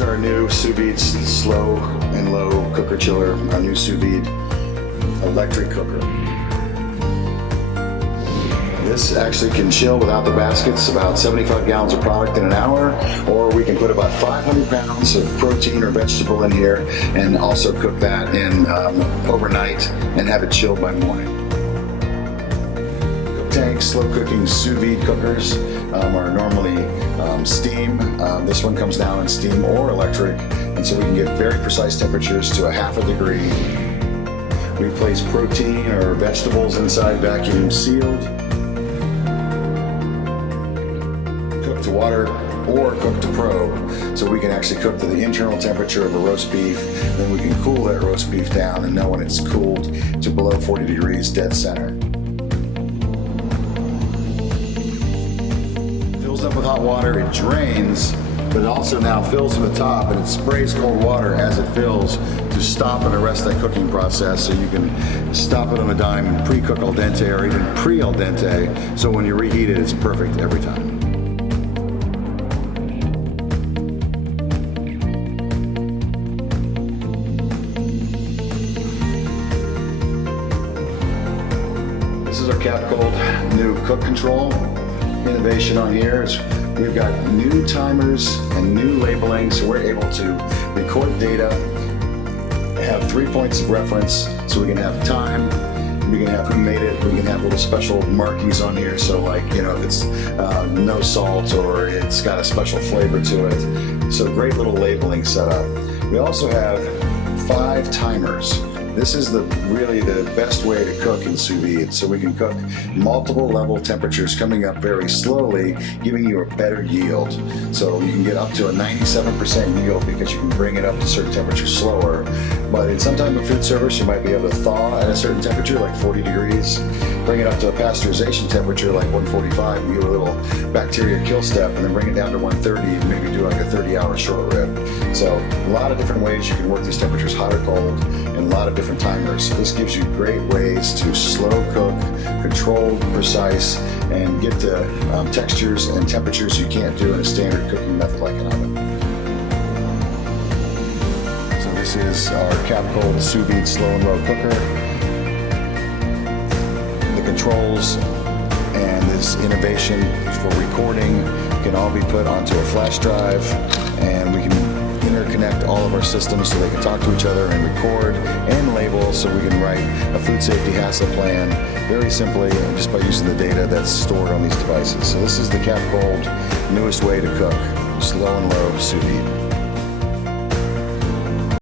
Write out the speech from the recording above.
Here's our new Sous Vide slow and low cooker chiller, our new Sous Vide electric cooker. This actually can chill without the baskets about 75 gallons of product in an hour, or we can put about 500 pounds of protein or vegetable in here and also cook that in overnight and have it chilled by morning. Tank slow cooking sous vide cookers are normally steam. This one comes down in steam or electric, and so we can get very precise temperatures to a half a degree. We place protein or vegetables inside vacuum sealed, cook to water or cook to probe, so we can actually cook to the internal temperature of a roast beef. Then we can cool that roast beef down and know when it's cooled to below 40 degrees dead center. Up with hot water, it drains, but it also now fills from the top and it sprays cold water as it fills to stop and arrest that cooking process, so you can stop it on a dime and pre-cook al dente or even pre-al dente, so when you reheat it, it's perfect every time. This is our CapKold new cook control. Innovation on here is we've got new timers and new labeling, so we're able to record data, have 3 points of reference, so we can have time, we can have who made it, we can have little special markings on here, so like, you know, if it's no salt or it's got a special flavor to it. So great little labeling setup. We also have 5 timers. This is really the best way to cook in sous vide. So we can cook multiple level temperatures coming up very slowly, giving you a better yield. So you can get up to a 97% yield because you can bring it up to certain temperatures slower. But in some type of food service, you might be able to thaw at a certain temperature, like 40 degrees, bring it up to a pasteurization temperature like 145, and give a little bacteria kill step, and then bring it down to 130 and maybe do like a 30-hour short rib. So a lot of different ways you can work these temperatures, hot or cold, and a lot of different timers. So this gives you great ways to slow cook, controlled, precise, and get to textures and temperatures you can't do in a standard cooking method like an oven. So this is our CapKold Sous Vide slow and low cooker. The controls and this innovation for recording can all be put onto a flash drive, and we can interconnect all of our systems so they can talk to each other and record and label, so we can write a food safety HACCP plan very simply just by using the data that's stored on these devices. So this is the CapKold newest way to cook, slow and low sous vide.